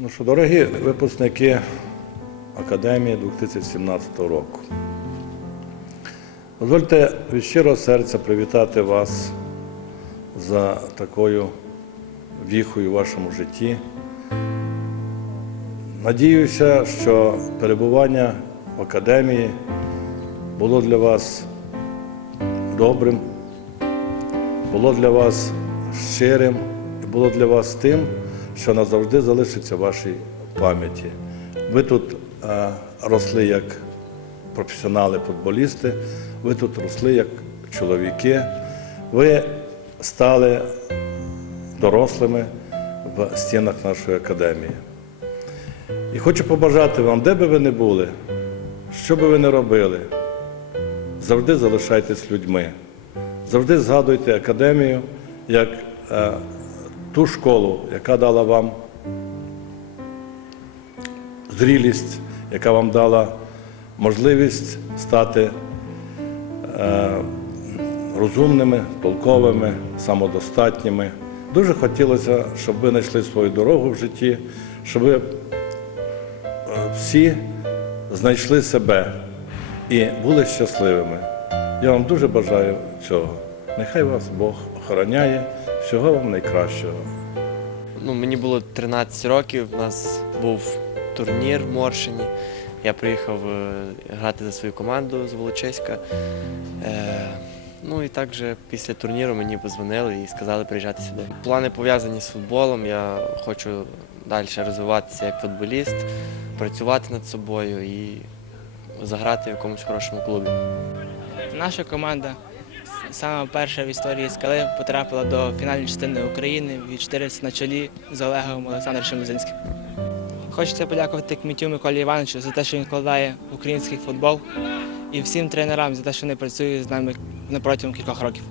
Ну що, дорогі випускники Академії 2017 року. Дозвольте від щирого серця привітати вас за такою віхою в вашому житті. Надіюся, що перебування в академії було для вас добрим, було для вас щирим і було для вас тим, що назавжди залишиться в вашій пам'яті. Ви тут е, росли як професіонали-футболісти, ви тут росли як чоловіки, ви стали дорослими в стінах нашої академії. І хочу побажати вам, де би ви не були, що би ви не робили, завжди залишайтесь людьми. Завжди згадуйте академію як е, ту школу, яка дала вам зрілість, яка вам дала можливість стати е, розумними, толковими, самодостатніми. Дуже хотілося, щоб ви знайшли свою дорогу в житті, щоб ви е, всі знайшли себе і були щасливими. Я вам дуже бажаю цього. Нехай вас Бог охороняє. Всього вам найкращого. Ну, мені було 13 років, у нас був турнір в Моршині. Я приїхав е, грати за свою команду з Волочиська. Е, ну і також після турніру мені позвонили і сказали приїжджати сюди. Плани пов'язані з футболом. Я хочу далі розвиватися як футболіст, працювати над собою і заграти в якомусь хорошому клубі. Наша команда саме перша в історії скали потрапила до фінальної частини України від 14 на чолі з Олегом Олександром Лозинським. Хочеться подякувати Кмітю Миколі Івановичу за те, що він вкладає український футбол, і всім тренерам за те, що вони працюють з нами протягом кількох років.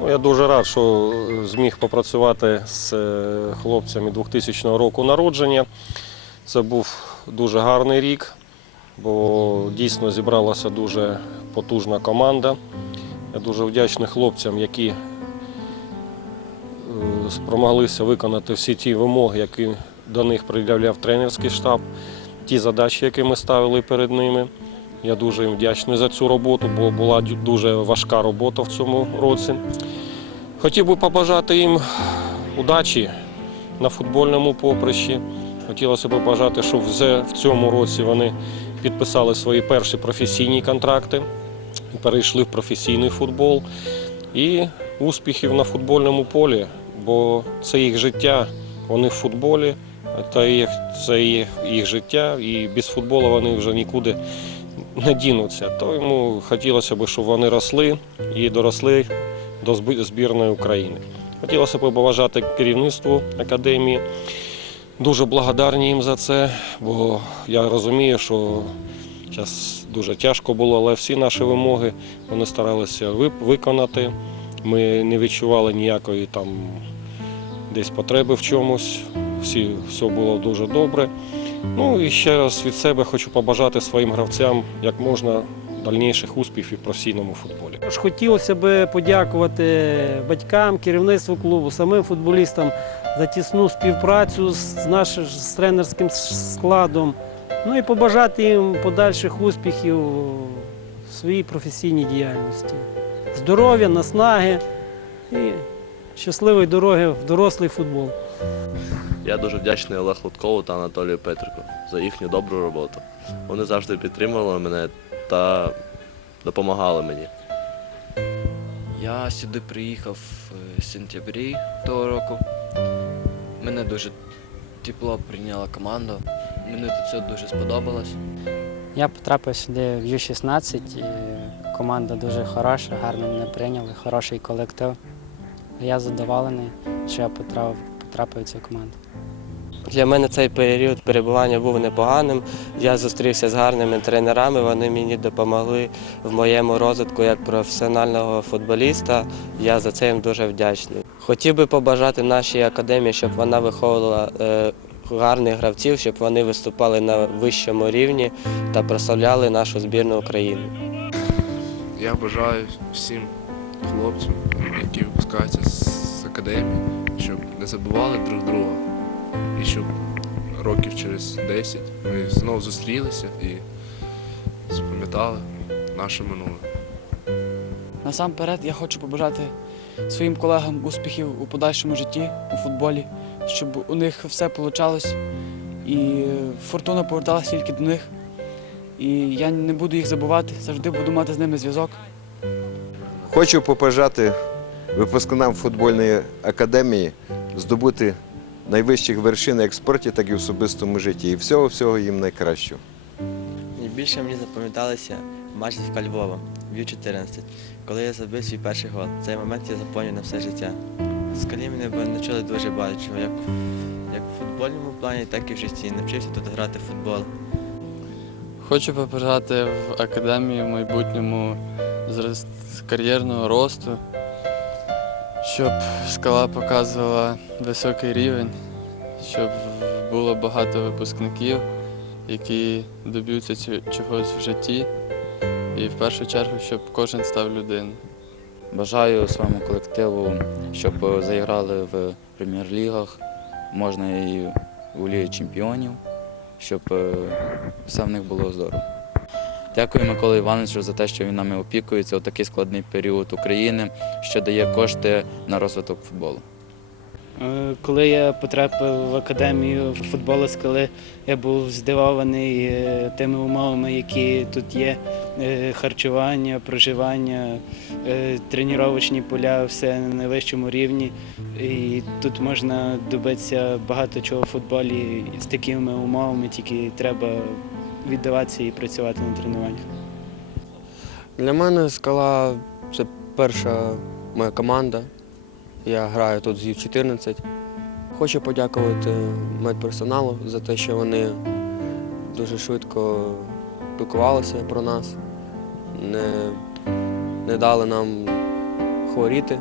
Ну, я дуже рад, що зміг попрацювати з е, хлопцями 2000 року народження. Це був дуже гарний рік, бо дійсно зібралася дуже потужна команда. Я дуже вдячний хлопцям, які е, спромоглися виконати всі ті вимоги, які до них пред'являв тренерський штаб, ті задачі, які ми ставили перед ними. Я дуже їм вдячний за цю роботу, бо була дуже важка робота в цьому році. Хотів би побажати їм удачі на футбольному поприщі. Хотілося б побажати, щоб в цьому році вони підписали свої перші професійні контракти, перейшли в професійний футбол і успіхів на футбольному полі, бо це їх життя, вони в футболі, та це їх, їх життя, і без футболу вони вже нікуди не дінуться. Тому хотілося б, щоб вони росли і доросли до збірної України. Хотілося б побажати керівництву академії. Дуже благодарні їм за це, бо я розумію, що зараз дуже тяжко було, але всі наші вимоги вони старалися виконати. Ми не відчували ніякої там десь потреби в чомусь. Всі, все було дуже добре. Ну і ще раз від себе хочу побажати своїм гравцям як можна дальніших успіхів в професійному футболі. Хотілося б подякувати батькам, керівництву клубу, самим футболістам за тісну співпрацю з нашим з тренерським складом. Ну і побажати їм подальших успіхів в своїй професійній діяльності. Здоров'я, наснаги і щасливої дороги в дорослий футбол. Я дуже вдячний Олег Луткову та Анатолію Петрику за їхню добру роботу. Вони завжди підтримували мене та допомагали мені. Я сюди приїхав в сентябрі того року. Мене дуже тепло прийняла команда. Мені все дуже сподобалось. Я потрапив сюди в Ю-16, і команда дуже хороша, гарно мене прийняли, хороший колектив. Я задоволений, що я потрапив, потрапив в цю команду. Для мене цей період перебування був непоганим. Я зустрівся з гарними тренерами. Вони мені допомогли в моєму розвитку як професіонального футболіста. Я за це їм дуже вдячний. Хотів би побажати нашій академії, щоб вона виховувала е, гарних гравців, щоб вони виступали на вищому рівні та прославляли нашу збірну України. Я бажаю всім хлопцям, які випускаються з академії, щоб не забували друг друга, і щоб років через 10 ми знову зустрілися і запам'ятали наше минуле. Насамперед я хочу побажати своїм колегам успіхів у подальшому житті у футболі, щоб у них все вийшло і фортуна поверталася тільки до них. І я не буду їх забувати, завжди буду мати з ними зв'язок. Хочу побажати випускникам футбольної академії здобути найвищих вершин як в спорті, так і в особистому житті. І всього-всього їм найкращого. Найбільше мені запам'яталися матч з Львова в Ю-14, коли я забив свій перший гол. Цей момент я запам'ятаю на все життя. Скалі мене навчили дуже багато чого, як, як в футбольному плані, так і в житті. Навчився тут грати в футбол. Хочу побажати в академії в майбутньому зрост кар'єрного росту, щоб шкала показувала високий рівень, щоб було багато випускників, які доб'ються чогось в житті. І в першу чергу, щоб кожен став людиною. Бажаю своєму колективу, щоб заіграли в прем'єр-лігах, можна і у Лігі Чемпіонів, щоб е, все в них було здорово. Дякую Миколі Івановичу за те, що він нами опікується у такий складний період України, що дає кошти на розвиток футболу. Е, Коли я потрапив в академію футболу скали, я був здивований е, тими умовами, які тут є: Е, харчування, проживання, тренувальні поля, все на найвищому рівні. І тут можна добитися багато чого в футболі з такими умовами, тільки треба віддаватися і працювати на тренуваннях. Для мене скала це перша моя команда. Я граю тут з Ю-14. Хочу подякувати медперсоналу за те, що вони дуже швидко піклувалися про нас, не, не дали нам хворіти.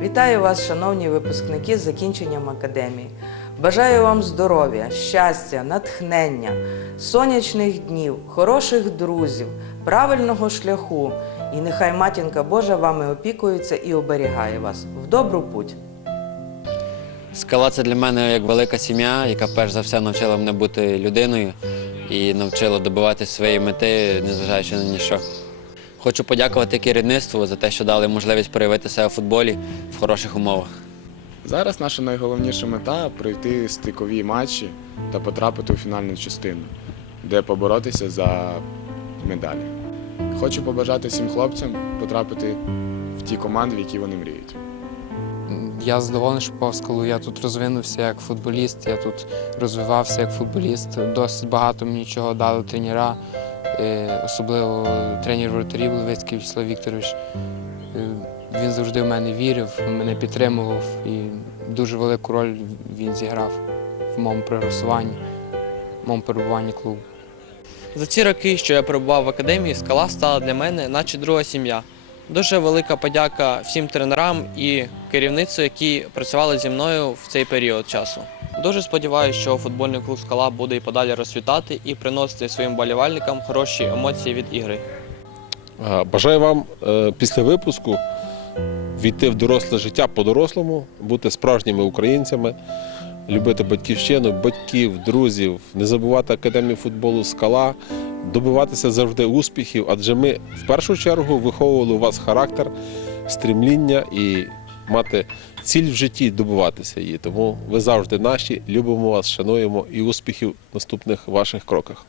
Вітаю вас, шановні випускники, з закінченням академії. Бажаю вам здоров'я, щастя, натхнення, сонячних днів, хороших друзів, правильного шляху. І нехай матінка Божа вами опікується і оберігає вас в добру путь. Скала це для мене як велика сім'я, яка перш за все навчила мене бути людиною і навчила добивати своєї мети, незважаючи на ніщо. Хочу подякувати керівництву за те, що дали можливість проявити себе в футболі в хороших умовах. Зараз наша найголовніша мета пройти стикові матчі та потрапити у фінальну частину, де поборотися за медалі. Хочу побажати всім хлопцям потрапити в ті команди, в які вони мріють. Я задоволений, що попав в. Я тут розвинувся як футболіст, я тут розвивався як футболіст. Досить багато мені чого дали тренера, е, особливо тренер воротарів Левицький Вячеслав Вікторович. Він завжди в мене вірив, мене підтримував і дуже велику роль він зіграв в моєму прогресуванні, в моєму перебуванні клубу. За ці роки, що я перебував в академії, скала стала для мене, наче друга сім'я. Дуже велика подяка всім тренерам і керівництву, які працювали зі мною в цей період часу. Дуже сподіваюся, що футбольний клуб Скала буде і подалі розцвітати і приносити своїм болівальникам хороші емоції від ігри. Е, Бажаю вам е, після випуску війти в доросле життя по-дорослому, бути справжніми українцями, любити батьківщину, батьків, друзів, не забувати академію футболу Скала, добиватися завжди успіхів, адже ми в першу чергу виховували у вас характер, стрімління і мати ціль в житті добиватися її. Тому ви завжди наші, любимо вас, шануємо і успіхів в наступних ваших кроках.